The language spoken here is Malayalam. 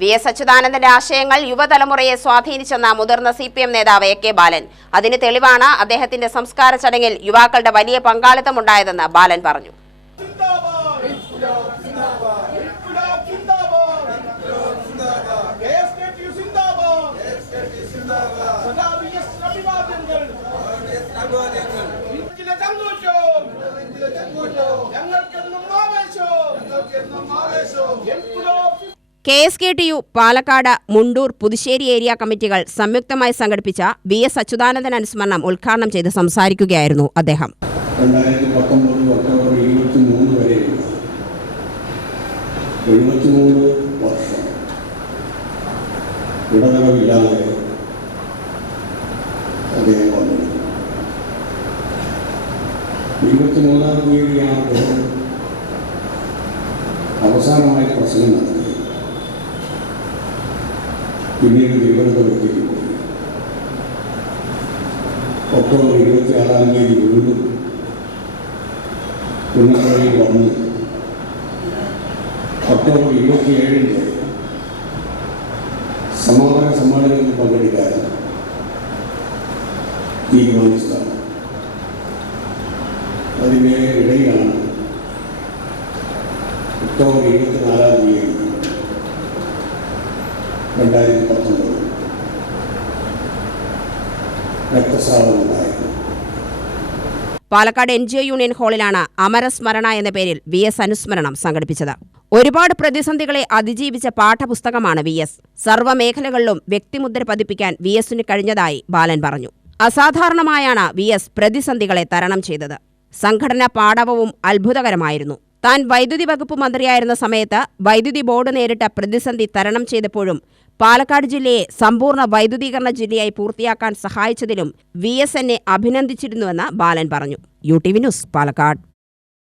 വി.എസ്. അച്യുതാനന്ദന്റെ ആശയങ്ങൾ യുവതലമുറയെ സ്വാധീനിച്ചെന്ന മുതിർന്ന CPM നേതാവ് A.K. ബാലൻ. അതിന് തെളിവാണ് അദ്ദേഹത്തിന്റെ സംസ്കാര ചടങ്ങിൽ യുവാക്കളുടെ വലിയ പങ്കാളിത്തമുണ്ടായതെന്ന് ബാലൻ പറഞ്ഞു. KSKTU പാലക്കാട്, മുണ്ടൂർ, പുതുശ്ശേരി ഏരിയ കമ്മിറ്റികൾ സംയുക്തമായി സംഘടിപ്പിച്ച വി.എസ്. അച്യുതാനന്ദൻ അനുസ്മരണം ഉദ്ഘാടനം ചെയ്ത് സംസാരിക്കുകയായിരുന്നു അദ്ദേഹം. 2019 ഒക്ടോബർ 23 വരെ 73 വർഷം ഇടതടവില്ലാതെ അദ്ദേഹം വന്നു. 23-ാം തീയതിയാണ് അദ്ദേഹം അവസാനമായി പ്രസംഗം നടത്തി. പിന്നീട് തിരുവനന്തപുരത്തേക്ക് പോയി. ഒക്ടോബർ 26-ാം തീയതി വീണ്ടും കുന്നത്തറയിൽ വന്ന് ഒക്ടോബർ 27-ന് സമാപന സമ്മേളനത്തിൽ പങ്കെടുക്കാൻ തീരുമാനിച്ചതാണ്. അതിൻ്റെ ഇടയിലാണ് ഒക്ടോബർ 24-ാം തീയതി 2019 രക്തസ്രാവമുണ്ടായത്. പാലക്കാട് NGO യൂണിയൻ ഹാളിലാണ് അമരസ്മരണ എന്ന പേരിൽ വി.എസ്. അനുസ്മരണം സംഘടിപ്പിച്ചത്. ഒരുപാട് പ്രതിസന്ധികളെ അതിജീവിച്ച പാഠപുസ്തകമാണ് വി.എസ്. സർവ്വമേഖലകളിലും വ്യക്തിമുദ്ര പതിപ്പിക്കാൻ വി.എസിന് കഴിഞ്ഞതായി ബാലൻ പറഞ്ഞു. അസാധാരണമായാണ് വി.എസ്. പ്രതിസന്ധികളെ തരണം ചെയ്തത്. സംഘടനാ പാടവവും അത്ഭുതകരമായിരുന്നു. താൻ വൈദ്യുതി വകുപ്പ് മന്ത്രിയായിരുന്ന സമയത്ത് വൈദ്യുതി ബോർഡ് നേരിട്ട പ്രതിസന്ധി തരണം ചെയ്തപ്പോഴും പാലക്കാട് ജില്ലയെ സമ്പൂർണ്ണ വൈദ്യുതീകരണ ജില്ലയായി പൂർത്തിയാക്കാൻ സഹായിച്ചതിലും വി.എസ്. എന്നെ അഭിനന്ദിച്ചിരുന്നുവെന്ന് ബാലൻ പറഞ്ഞു. UTV news, Palakkad.